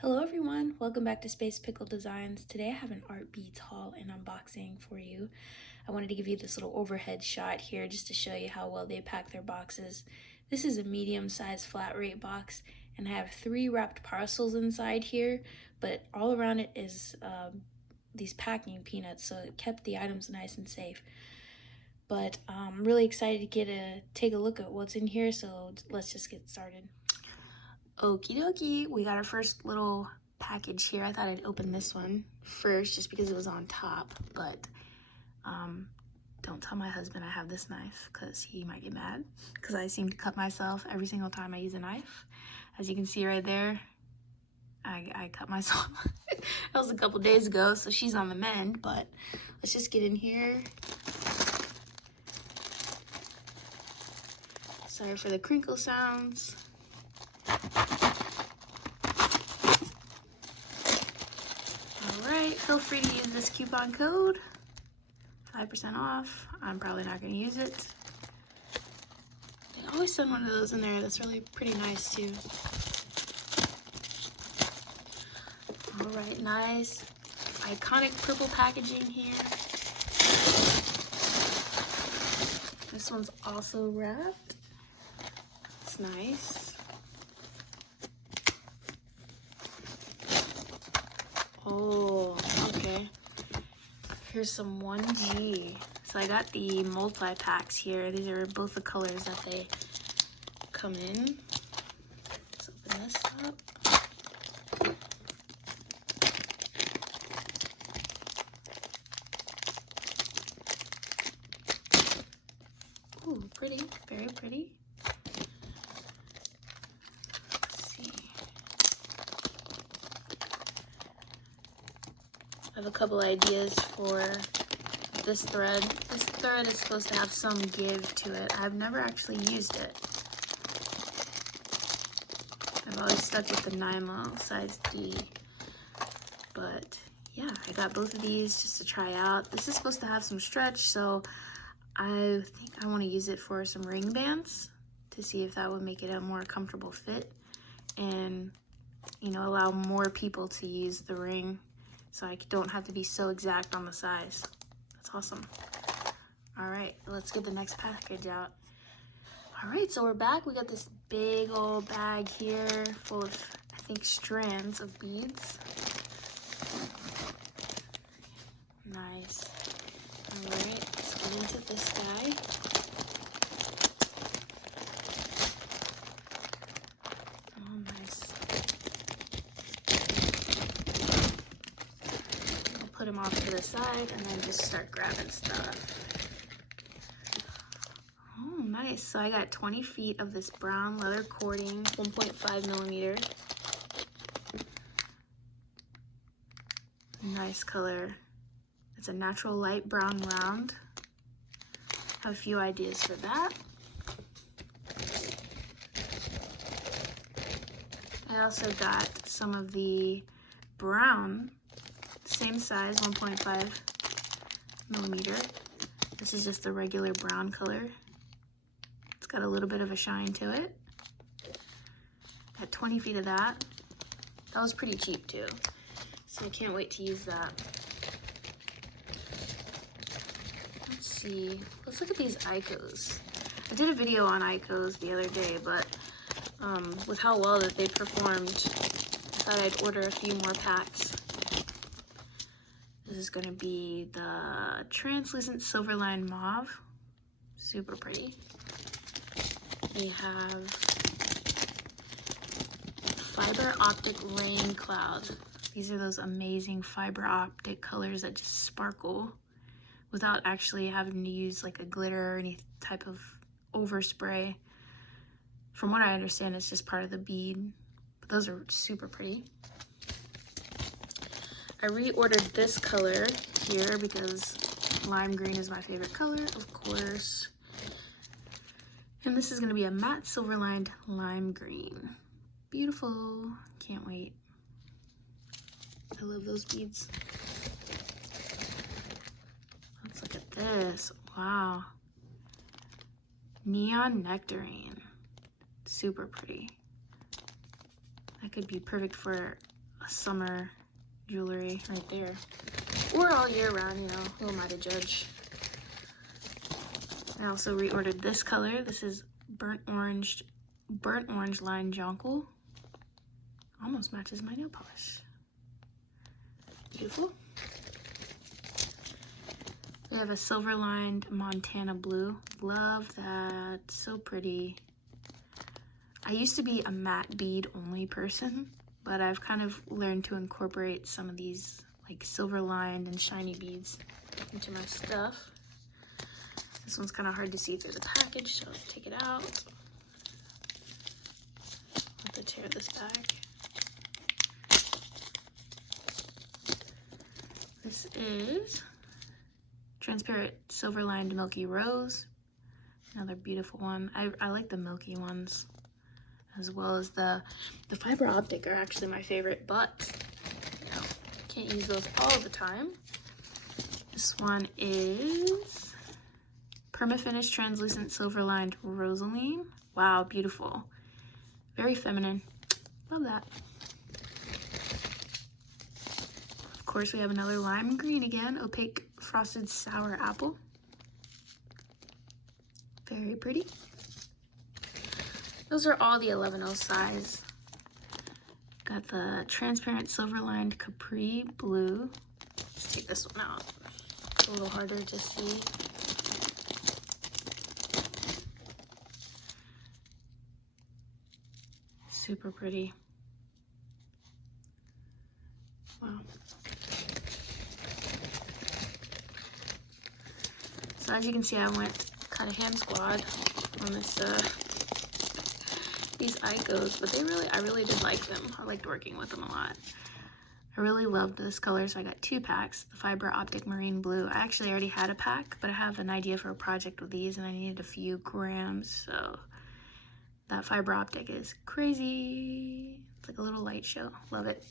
Hello everyone, welcome back to Space Pickle Designs. Today I have an Artbeads haul and unboxing for you. I wanted to give you this little overhead shot here just to show you how well they pack their boxes. This is a medium-sized flat rate box and I have 3 wrapped parcels inside here, but all around it is these packing peanuts, so it kept the items nice and safe. But I'm really excited to take a look at what's in here, so let's just get started. Okie dokie, we got our first little package here. I thought I'd open this one first just because it was on top, but don't tell my husband I have this knife because he might get mad because I seem to cut myself every single time I use a knife. As you can see right there, I cut myself. That was a couple days ago, so she's on the mend, but let's just get in here. Sorry for the crinkle sounds. Alright, feel free to use this coupon code, 5% off. I'm probably not going to use it. They always send one of those in there. That's really pretty nice too. Alright, nice iconic purple packaging here. This one's also wrapped. It's nice. Oh, okay. Here's some 1G. So I got the multi-packs here. These are both the colors that they come in. Let's open this up. Ooh, pretty, very pretty. I have a couple ideas for this thread. This thread is supposed to have some give to it. I've never actually used it. I've always stuck with the Nymo size D. But yeah, I got both of these just to try out. This is supposed to have some stretch, so I think I want to use it for some ring bands to see if that would make it a more comfortable fit and, you know, allow more people to use the ring. So I don't have to be so exact on the size. That's awesome. All right, let's get the next package out. All right, so we're back. We got this big old bag here full of, I think, strands of beads. Nice. All right, let's get into this guy. Put them off to the side and then just start grabbing stuff. Oh, nice. So I got 20 feet of this brown leather cording, 1.5 millimeter. Nice color. It's a natural light brown round. Have a few ideas for that. I also got some of the brown, same size, 1.5 millimeter. This is just the regular brown color. It's got a little bit of a shine to it. Got 20 feet of that. That was pretty cheap too, so I can't wait to use that. Let's see, let's look at these Aikos. I did a video on Aikos the other day, but with how well that they performed, I thought I'd order a few more packs. This is going to be the translucent silver-lined mauve. Super pretty. We have fiber optic rain cloud. These are those amazing fiber optic colors that just sparkle without actually having to use like a glitter or any type of overspray. From what I understand, it's just part of the bead. But those are super pretty. I reordered this color here because lime green is my favorite color, of course. And this is going to be a matte silver-lined lime green. Beautiful. Can't wait. I love those beads. Let's look at this. Wow. Neon nectarine. Super pretty. That could be perfect for a summer jewelry right there. Or all year round, you know, who am I to judge? I also reordered this color. This is burnt orange line jonquil. Almost matches my nail polish. Beautiful. We have a silver lined Montana blue. Love that. So pretty. I used to be a matte bead only person, but I've kind of learned to incorporate some of these like silver lined and shiny beads into my stuff. This one's kind of hard to see through the package, so I'll take it out. Have to tear this back. This is transparent silver lined milky rose. Another beautiful one. I like the milky ones, as well as the fiber optic are actually my favorite, but you know, can't use those all the time. This one is perma-finish translucent silver lined rosaline. Wow, beautiful. Very feminine. Love that. Of course, we have another lime green again, opaque frosted sour apple. Very pretty. Those are all the 11/0 size. Got the transparent silver lined capri blue. Let's take this one out. It's a little harder to see. Super pretty. Wow. So as you can see, I went kind of ham squad on this these Aikos, but I really did like them. I liked working with them a lot. I really loved this color, so I got 2 packs. The fiber optic marine blue. I actually already had a pack, but I have an idea for a project with these, and I needed a few grams, so that fiber optic is crazy. It's like a little light show. Love it.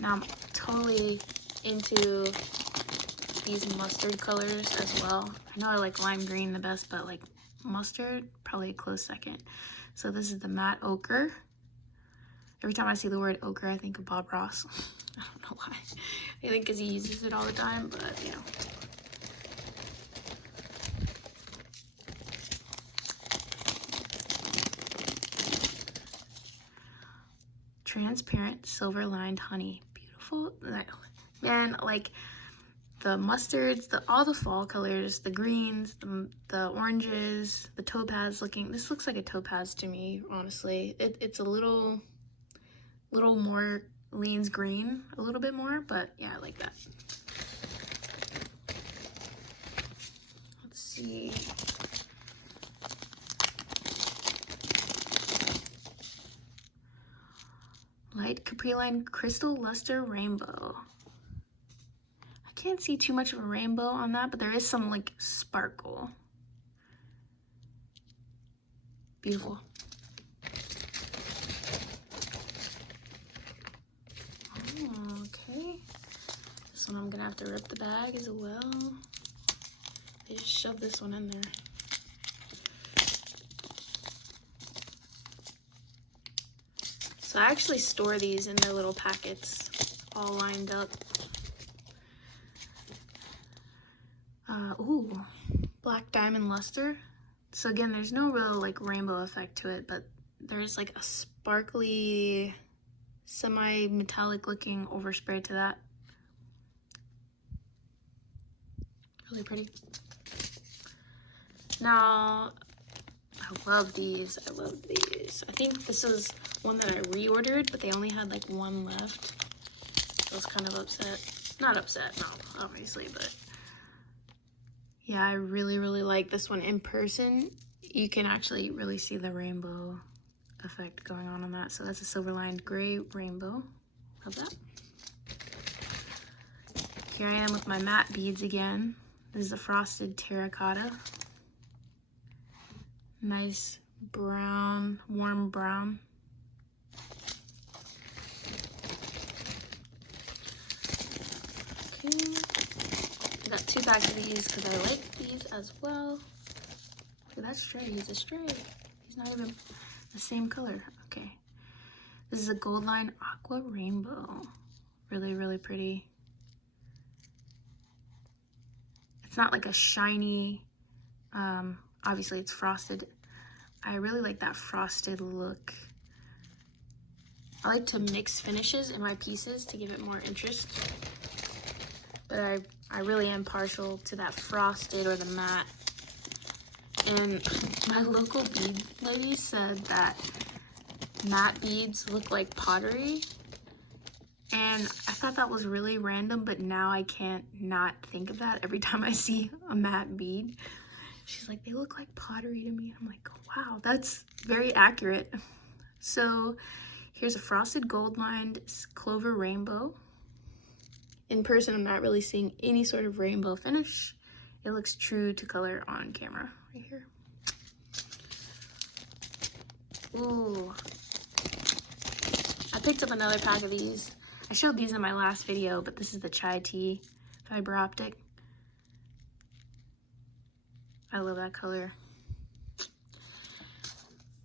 Now I'm totally into these mustard colors as well. I know I like lime green the best, but like mustard, probably a close second. So this is the matte ochre. Every time I see the word ochre, I think of Bob Ross. I don't know why. I think because he uses it all the time, but you know. Transparent silver lined honey. Beautiful. Man, like the mustards, all the fall colors, the greens, the oranges, the topaz looking. This looks like a topaz to me, honestly. It's a little more, leans green a little bit more, but yeah, I like that. Let's see. Light capri line crystal luster rainbow. I can't see too much of a rainbow on that, but there is some like sparkle. Beautiful. Oh, okay. This one I'm gonna have to rip the bag as well. They just shoved this one in there. So I actually store these in their little packets, all lined up. Ooh, black diamond luster. So again, there's no real like rainbow effect to it, but there's like a sparkly, semi-metallic looking overspray to that. Really pretty. Now, I love these. I love these. I think this is one that I reordered, but they only had like 1 left. I was kind of upset. Not upset, no, obviously, but yeah, I really like this one in person. You can actually really see the rainbow effect going on that. So that's a silver lined gray rainbow. Love that. Here I am with my matte beads again. This is a frosted terracotta. Nice brown, warm brown. Okay. I got 2 packs of these because I like these as well. Look at that stray. He's a stray. He's not even the same color. Okay. This is a gold line aqua rainbow. Really, really pretty. It's not like a shiny, obviously it's frosted. I really like that frosted look. I like to mix finishes in my pieces to give it more interest. But I really am partial to that frosted or the matte. And my local bead lady said that matte beads look like pottery. And I thought that was really random, but now I can't not think of that every time I see a matte bead. She's like, they look like pottery to me. I'm like, wow, that's very accurate. So here's a frosted gold lined clover rainbow. In person, I'm not really seeing any sort of rainbow finish. It looks true to color on camera right here. Ooh. I picked up another pack of these. I showed these in my last video, but this is the chai tea fiber optic. I love that color.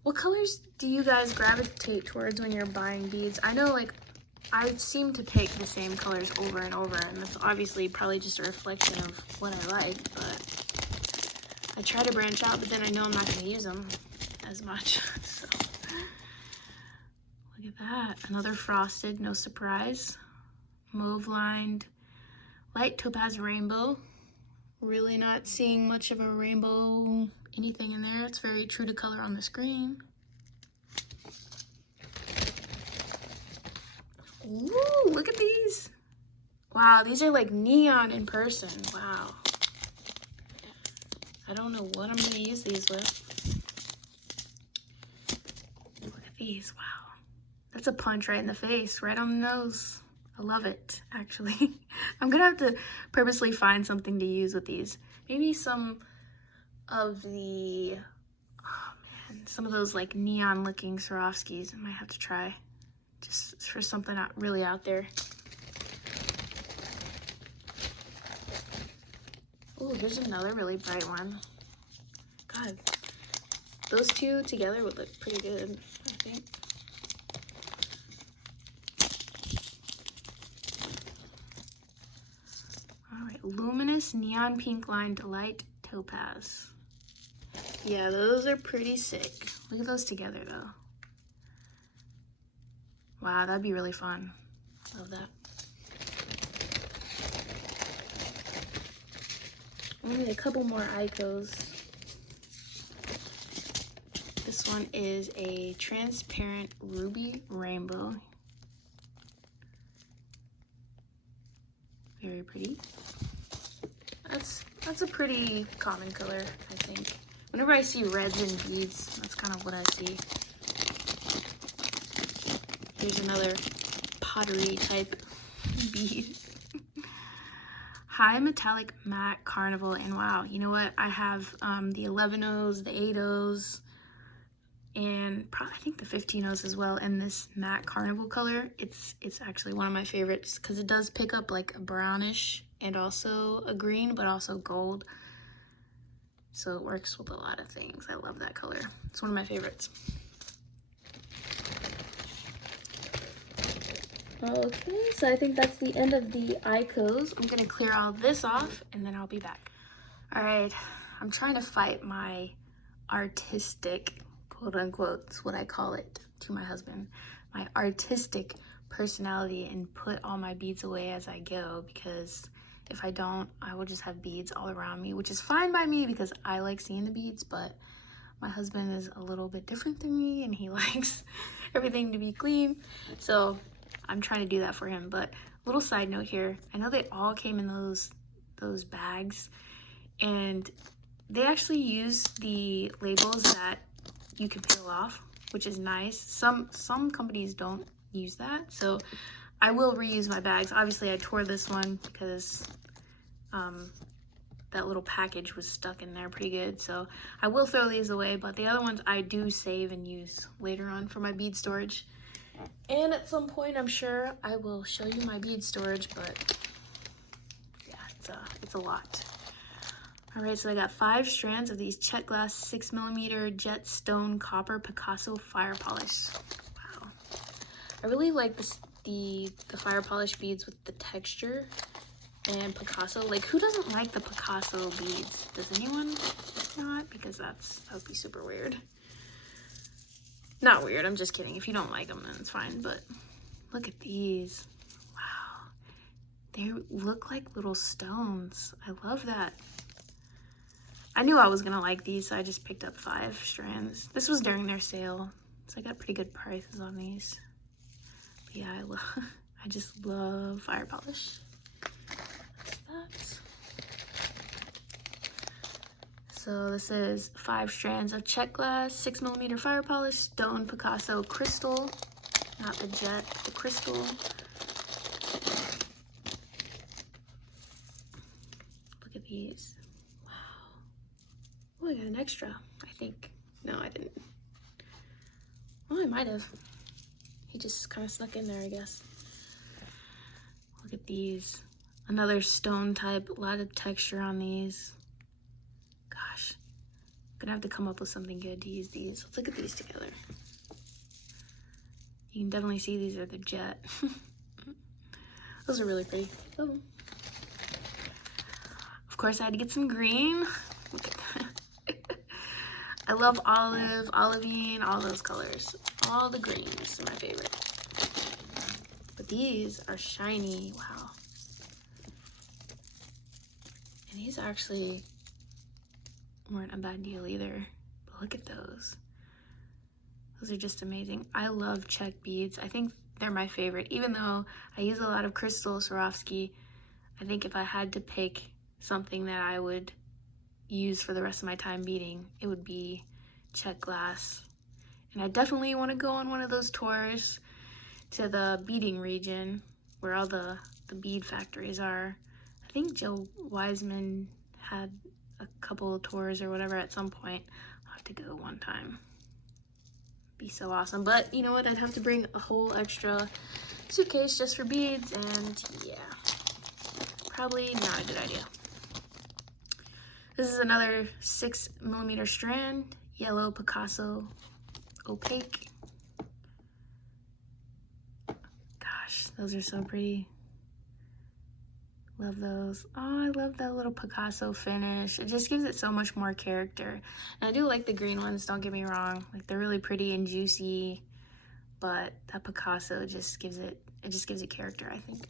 What colors do you guys gravitate towards when you're buying beads? I know, like, I seem to pick the same colors over and over, and that's obviously probably just a reflection of what I like, but I try to branch out, but then I know I'm not going to use them as much. So look at that. Another frosted, no surprise. Mauve lined, light topaz rainbow. Really not seeing much of a rainbow anything in there. It's very true to color on the screen. Ooh, look at these. Wow, these are like neon in person. Wow. I don't know what I'm gonna use these with. Look at these, wow. That's a punch right in the face, right on the nose. I love it, actually. I'm gonna have to purposely find something to use with these. Maybe some of the, oh man, some of those like neon looking Swarovskis I might have to try. Just for something not really out there. Oh, there's another really bright one. God, those two together would look pretty good, I think. All right, luminous neon pink lined light topaz. Yeah, those are pretty sick. Look at those together though. Wow, that'd be really fun. Love that. Only a couple more Aikos. This one is a transparent ruby rainbow. Very pretty. That's a pretty common color, I think. Whenever I see reds and beads, that's kind of what I see. Here's another pottery type bead. High metallic matte carnival, and wow, you know what? I have the 11-Os, the 8-Os, and probably I think the 15-Os as well. And this matte carnival color, it's actually one of my favorites because it does pick up like a brownish and also a green, but also gold. So it works with a lot of things. I love that color. It's one of my favorites. Okay, so I think that's the end of the Aikos. I'm gonna clear all this off and then I'll be back. All right, I'm trying to fight my artistic, quote unquote, that's what I call it to my husband, my artistic personality, and put all my beads away as I go, because if I don't, I will just have beads all around me, which is fine by me because I like seeing the beads, but my husband is a little bit different than me and he likes everything to be clean. So I'm trying to do that for him. But little side note here, I know they all came in those bags, and they actually use the labels that you can peel off, which is nice. Some companies don't use that, so I will reuse my bags. Obviously I tore this one because that little package was stuck in there pretty good, so I will throw these away, but the other ones I do save and use later on for my bead storage. And at some point, I'm sure I will show you my bead storage, but yeah, it's a lot. All right, so I got 5 strands of these Czech glass 6mm jet stone copper Picasso fire polish. Wow. I really like this, the fire polish beads with the texture and Picasso. Like, who doesn't like the Picasso beads? Does anyone? If not, because that would be super weird. Not weird, I'm just kidding. If you don't like them, then it's fine. But look at these. Wow. They look like little stones. I love that. I knew I was gonna like these, so I just picked up 5 strands. This was during their sale, so I got pretty good prices on these. But yeah, I just love fire polish. That's that. So this is 5 strands of Czech glass, 6mm fire polish, stone Picasso crystal, not the jet, the crystal. Look at these. Oh, I got an extra, I think. No, I didn't. Oh, I might have. He just kind of snuck in there, I guess. Look at these. Another stone type, a lot of texture on these. Gosh, I'm gonna have to come up with something good to use these. Let's look at these together. You can definitely see these are the jet. Those are really pretty. Oh. Of course, I had to get some green. Look at that. I love olive, olivine, all those colors. All the greens are my favorite. But these are shiny, wow. And these actually weren't a bad deal either. But look at those. Those are just amazing. I love Czech beads. I think they're my favorite. Even though I use a lot of crystal Swarovski, I think if I had to pick something that I would use for the rest of my time beading, it would be Czech glass. And I definitely want to go on one of those tours to the beading region where all the bead factories are. I think Joe Wiseman had a couple of tours or whatever at some point. I'll have to go one time. Be so awesome. But you know what, I'd have to bring a whole extra suitcase just for beads, and yeah, probably not a good idea. This is another 6mm strand, yellow Picasso opaque. Gosh, those are so pretty. Love those. Oh, I love that little Picasso finish. It just gives it so much more character. And I do like the green ones, don't get me wrong. Like, they're really pretty and juicy, but that Picasso just gives it character, I think.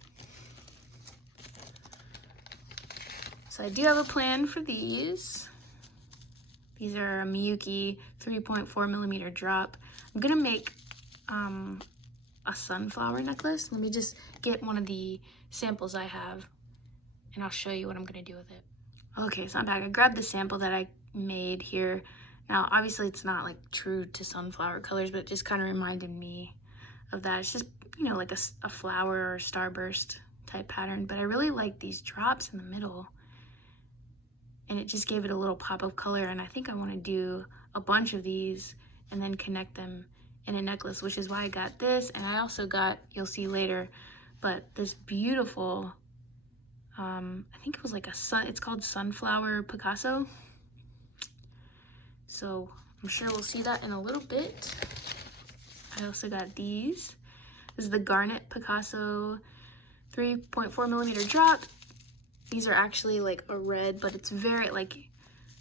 So I do have a plan for these. These are a Miyuki 3.4mm drop. I'm gonna make a sunflower necklace. Let me just get one of the samples I have and I'll show you what I'm gonna do with it. Okay, so I'm back. I grabbed the sample that I made here. Now, obviously it's not like true to sunflower colors, but it just kind of reminded me of that. It's just, you know, like a flower or starburst type pattern, but I really like these drops in the middle. And it just gave it a little pop of color, and I think I want to do a bunch of these and then connect them in a necklace, which is why I got this. And I also got, you'll see later, but this beautiful, I think it was like it's called Sunflower Picasso. So I'm sure we'll see that in a little bit. I also got these. This is the Garnet Picasso 3.4mm drop. These are actually like a red, but it's very, like,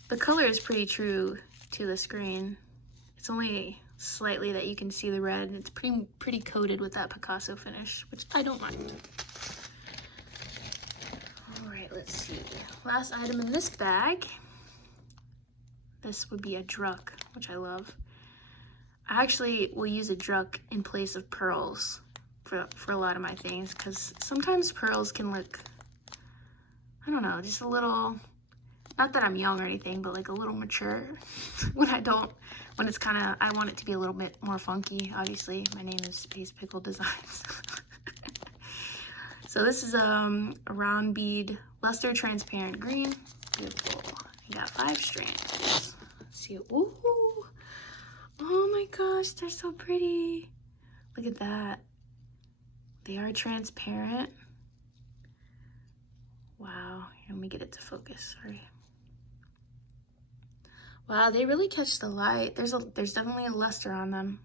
the color is pretty true to the screen. It's only slightly that you can see the red, and it's pretty coated with that Picasso finish, which I don't mind. All right, let's see. Last item in this bag. This would be a druck, which I love. I actually will use a druck in place of pearls for a lot of my things, because sometimes pearls can look, I don't know, just a little, not that I'm young or anything, but like a little mature when it's kind of, I want it to be a little bit more funky. Obviously, my name is Space Pickle Designs. So this is a round bead, luster transparent green. Beautiful. I got 5 strands. Let's see. Ooh. Oh my gosh, they're so pretty. Look at that. They are transparent. Wow. Wow, let me get it to focus, sorry. Wow, they really catch the light. There's definitely a luster on them.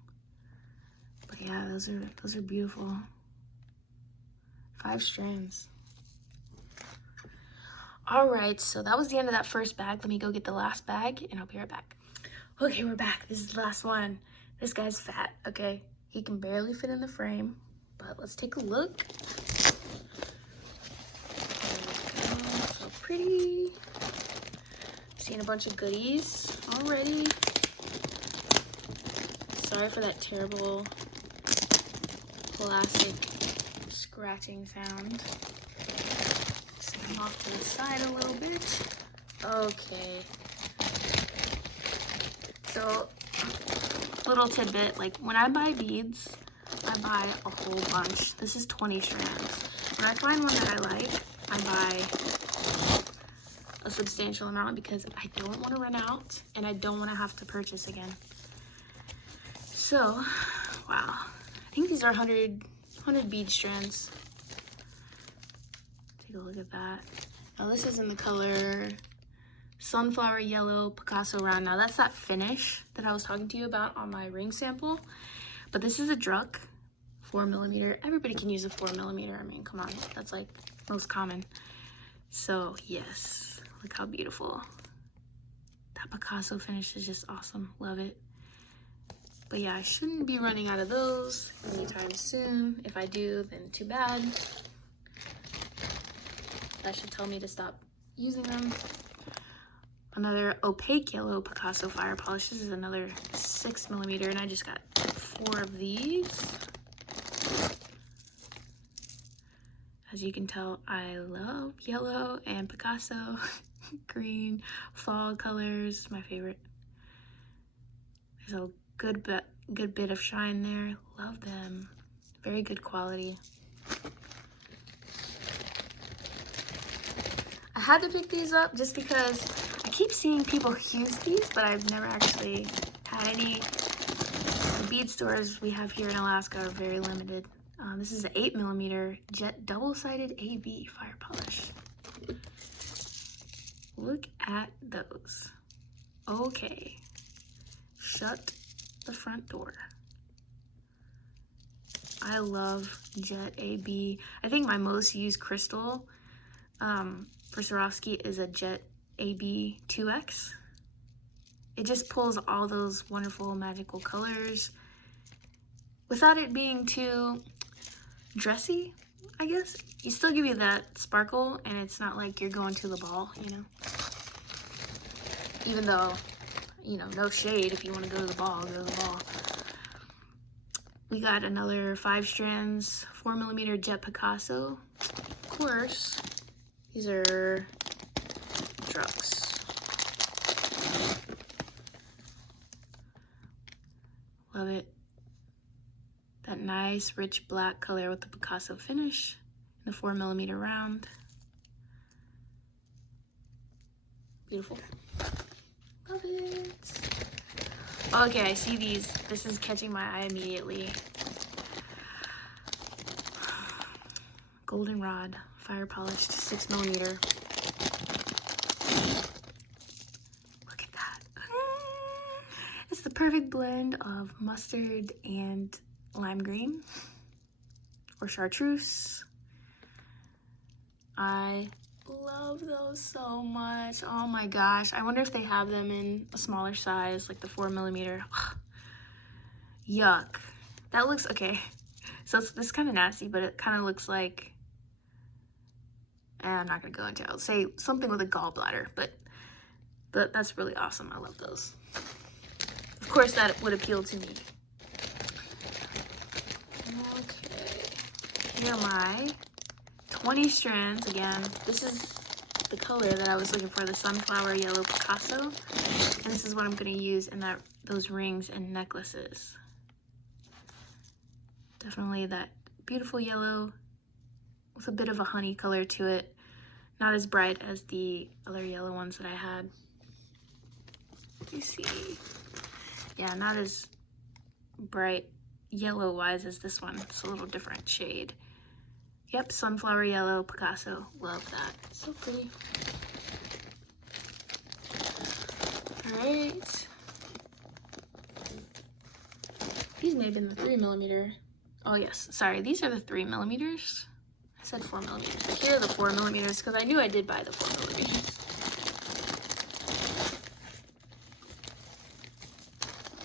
But yeah, those are beautiful. 5 strands. All right, so that was the end of that first bag. Let me go get the last bag and I'll be right back. Okay, we're back. This is the last one. This guy's fat, okay? He can barely fit in the frame, but let's take a look. So pretty. Seeing a bunch of goodies already. Sorry for that terrible plastic scratching sound. Set them off to the side a little bit. Okay. So, little tidbit, like when I buy beads, I buy a whole bunch. This is 20 strands. When I find one that I like, I buy a substantial amount because I don't want to run out and I don't want to have to purchase again. So, wow. I think these are 100 bead strands. Take a look at that. Now this is in the color Sunflower Yellow Picasso Round. Now that's that finish that I was talking to you about on my ring sample. But this is a Druck 4mm. Everybody can use a 4mm. I mean, come on. That's like most common. So yes, look how beautiful. That Picasso finish is just awesome. Love it. But yeah, I shouldn't be running out of those anytime soon. If I do, then too bad. That should tell me to stop using them. Another opaque yellow Picasso fire polish. This is another 6mm, and I just got 4 of these. As you can tell, I love yellow and Picasso. Green, fall colors, my favorite. There's a good bit of shine there. Love them. Very good quality. I had to pick these up just because I keep seeing people use these, but I've never actually had any. The bead stores we have here in Alaska are very limited. This is an 8mm jet double-sided AB fire polish. Look at those. Okay. Shut the front door. I love jet AB. I think my most used crystal for Swarovski is a jet AB 2X. It just pulls all those wonderful magical colors without it being too dressy, I guess. You still give you that sparkle and it's not like you're going to the ball, you know? Even though, you know, no shade, if you want to go to the ball, go to the ball. We got another 5 strands, 4mm jet Picasso. Of course, these are Drucks. Love it. That nice, rich black color with the Picasso finish and the 4mm round. Beautiful. Love it. Okay, I see these. This is catching my eye immediately. Goldenrod, fire polished 6mm. Look at that. It's the perfect blend of mustard and lime green or chartreuse. I love those so much. Oh my gosh. I wonder if they have them in a smaller size, like the 4mm. Yuck. That looks, okay. So this is kind of nasty, but it kind of looks like, I'm not going to go into it. I'll say something with a gallbladder, but that's really awesome. I love those. Of course, that would appeal to me. Okay. Here are my 20 strands. Again, this is the color that I was looking for, the Sunflower Yellow Picasso. And this is what I'm going to use in those rings and necklaces. Definitely that beautiful yellow with a bit of a honey color to it. Not as bright as the other yellow ones that I had. You see. Yeah, not as bright yellow-wise as this one. It's a little different shade. Yep, sunflower yellow Picasso. Love that. So pretty. Alright. These may have been the 3mm. Oh yes, sorry, these are the 3mm. I said 4mm, but here are the 4mm because I knew I did buy the 4mm.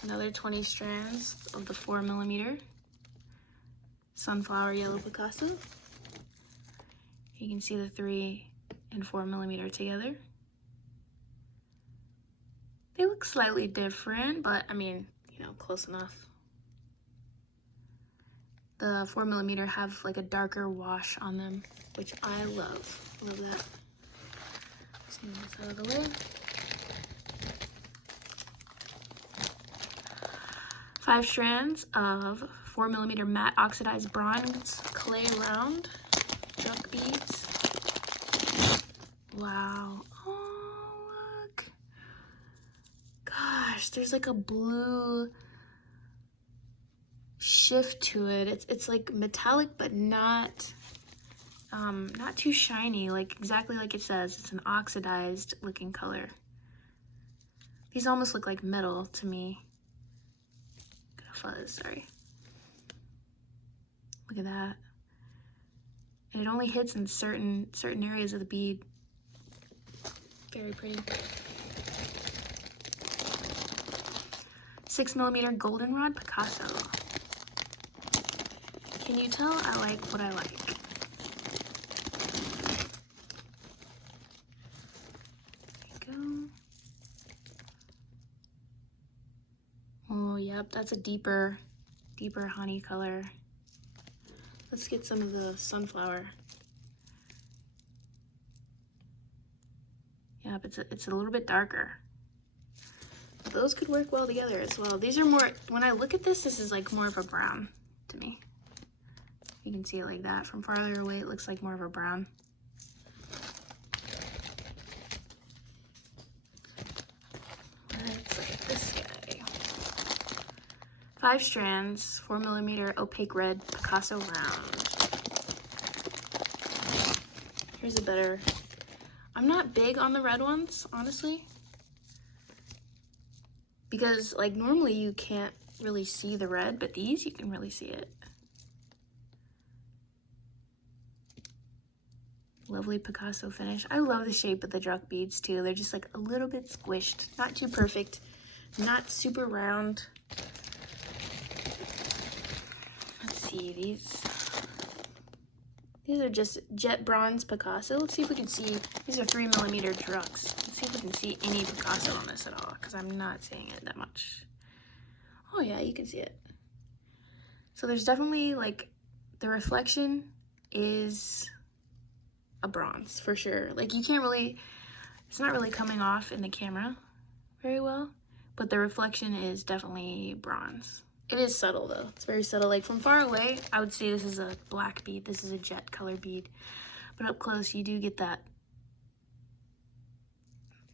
Another 20 strands of the 4mm sunflower yellow Picasso. You can see the 3 and 4mm together. They look slightly different, but I mean, you know, close enough. The 4mm have like a darker wash on them, which I love. Love that. Just move this out of the way. 5 strands of 4mm matte oxidized bronze clay round junk beads. Wow. Oh, look. Gosh, there's like a blue shift to it. It's like metallic, but not too shiny, like exactly like it says. It's an oxidized looking color. These almost look like metal to me. Fuzz, sorry. Look at that. And it only hits in certain areas of the bead. Very pretty. 6mm goldenrod Picasso. Can you tell I like what I like? There you go. Oh, yep, that's a deeper honey color. Let's get some of the sunflower. Yep, it's a little bit darker. Those could work well together as well. These are more, when I look at this is like more of a brown to me. You can see it like that. From farther away, it looks like more of a brown. Let's look at this guy. 5 strands, 4mm opaque red Picasso round. Here's a better, I'm not big on the red ones, honestly. Because like normally you can't really see the red, but these you can really see it. Lovely Picasso finish. I love the shape of the junk beads too. They're just like a little bit squished. Not too perfect. Not super round. Let's see, these are just jet bronze Picasso. Let's see if we can see. These are 3mm drugs. Let's see if we can see any Picasso on this at all, because I'm not seeing it that much. Oh yeah, you can see it. So there's definitely like, the reflection is a bronze for sure. Like you can't really, it's not really coming off in the camera very well, but the reflection is definitely bronze. It is subtle though, it's very subtle. Like from far away, I would say this is a black bead, this is a jet color bead, but up close you do get that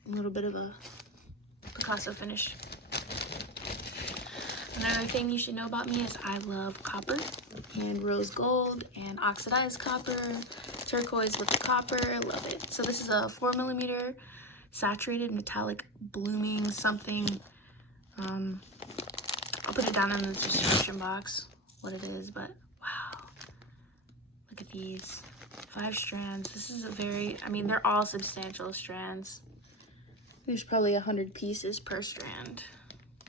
little bit of a Picasso finish. Another thing you should know about me is I love copper and rose gold and oxidized copper, turquoise with the copper, love it. So this is a 4mm saturated metallic blooming something. I'll put it down in the description box what it is, but wow, look at these 5 strands. This is a very, I mean, they're all substantial strands. There's probably 100 pieces per strand.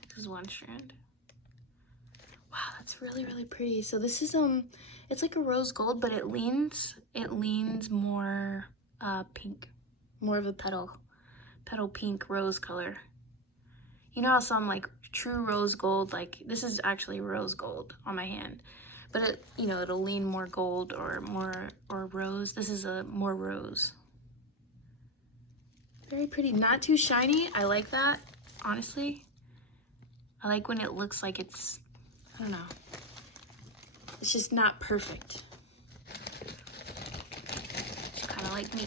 This is 1 strand. Wow, that's really, really pretty. So this is it's like a rose gold, but it leans more pink, more of a petal pink rose color. You know how some like true rose gold, like this is actually rose gold on my hand, but it, you know, it'll lean more gold or rose. This is a more rose. Very pretty, not too shiny. I like that, honestly. I like when it looks like it's, I don't know, it's just not perfect. It's kind of like me.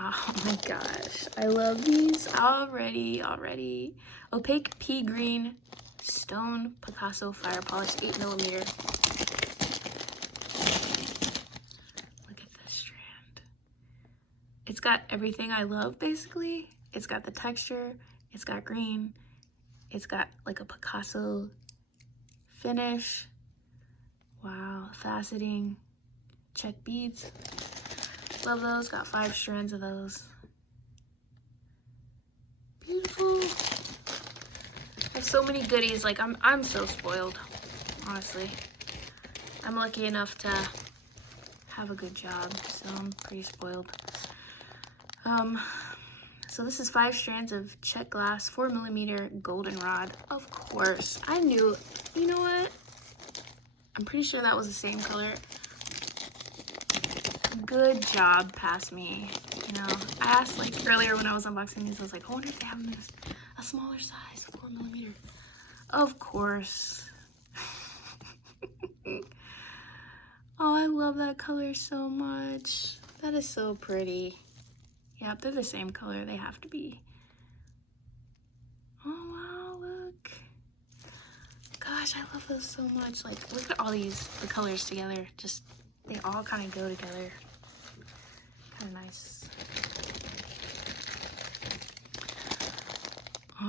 Oh my gosh, I love these already. Opaque pea green stone Picasso fire polish 8mm. It's got everything I love, basically. It's got the texture, it's got green, it's got like a Picasso finish. Wow, faceting, Czech beads. Love those, got 5 strands of those. Beautiful. I have so many goodies, like I'm so spoiled, honestly. I'm lucky enough to have a good job, so I'm pretty spoiled. So this is 5 strands of Czech glass, 4mm goldenrod. Of course, I knew, you know what? I'm pretty sure that was the same color. Good job, past me. You know, I asked like earlier when I was unboxing these, I was like, I wonder if they have a smaller size, 4mm. Of course. Oh, I love that color so much. That is so pretty. Yep, they're the same color. They have to be. Oh, wow, look. Gosh, I love those so much. Like, look at all the colors together. Just, they all kind of go together. Kind of nice.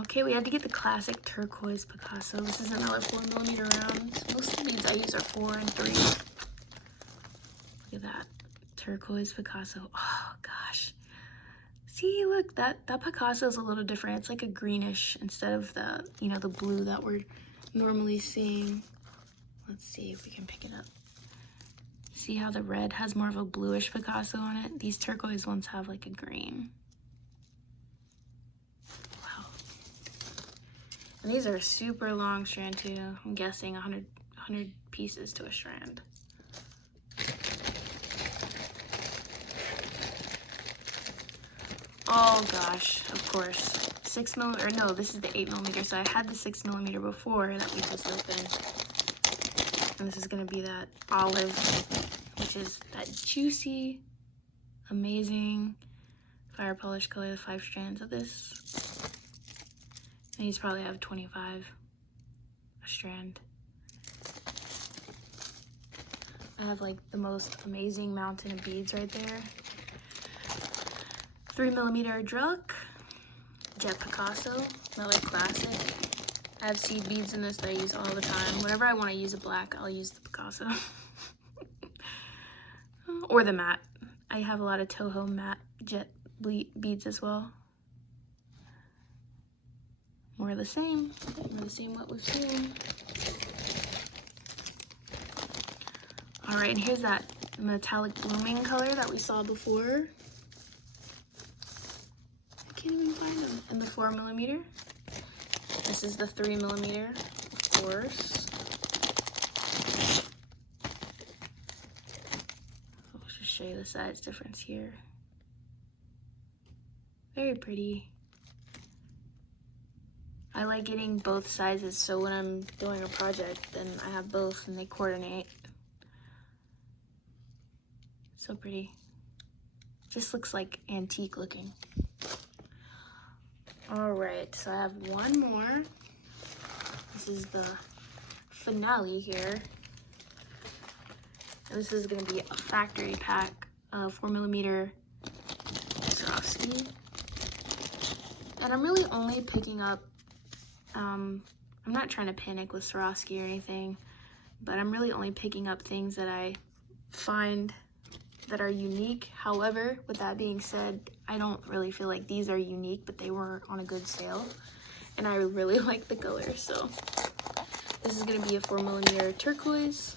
Okay, we had to get the classic turquoise Picasso. This is another 4mm round. Most of the beads I use are 4 and 3. Look at that. Turquoise Picasso. Oh, gosh. See, look, that Picasso is a little different. It's like a greenish instead of the, you know, the blue that we're normally seeing. Let's see if we can pick it up. See how the red has more of a bluish Picasso on it? These turquoise ones have like a green. Wow. And these are super long strand too. I'm guessing 100 pieces to a strand. Oh gosh, of course. 6mm, or no, this is the 8mm. So I had the 6mm before that we just opened. And this is gonna be that olive, which is that juicy, amazing fire polish color, the 5 strands of this. And these probably have 25 a strand. I have like the most amazing mountain of beads right there. 3mm Druck, Jet Picasso, another classic. I have seed beads in this that I use all the time. Whenever I want to use a black, I'll use the Picasso. Or the matte. I have a lot of Toho matte jet beads as well. More of the same. More of the same what we've seen. Alright, and here's that metallic blooming color that we saw before. I can't even find them. And the 4mm. This is the 3mm, of course. I'll just show you the size difference here. Very pretty. I like getting both sizes, so when I'm doing a project, then I have both and they coordinate. So pretty. Just looks like antique looking. All right, so I have one more. This is the finale here. And this is gonna be a factory pack of 4mm Swarovski. And I'm really only picking up, I'm not trying to panic with Swarovski or anything, but I'm really only picking up things that I find that are unique. However, with that being said, I don't really feel like these are unique, but they were on a good sale and I really like the color. So this is going to be a 4mm turquoise,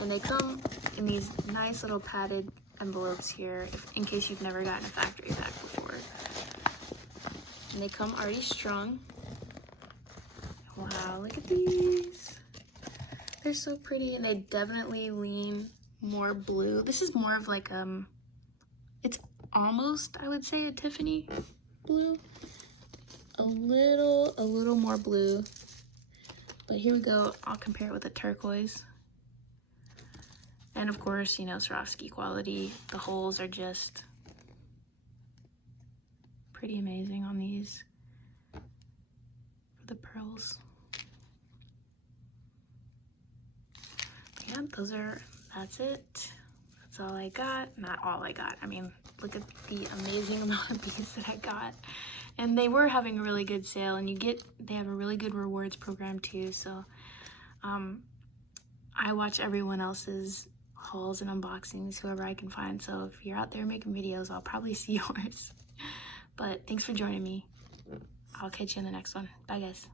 and they come in these nice little padded envelopes here in case you've never gotten a factory pack before, and they come already strung. Wow, look at these. They're so pretty, and they definitely lean more blue. This is more of like it's almost, I would say, a Tiffany blue. A little more blue. But here we go. I'll compare it with a turquoise. And of course, you know, Swarovski quality. The holes are just pretty amazing on these. For the pearls. Yeah, that's it. That's all I got. Not all I got. I mean, look at the amazing amount of beads that I got. And they were having a really good sale, and they have a really good rewards program too. So I watch everyone else's hauls and unboxings, whoever I can find. So if you're out there making videos, I'll probably see yours. But thanks for joining me. I'll catch you in the next one. Bye guys.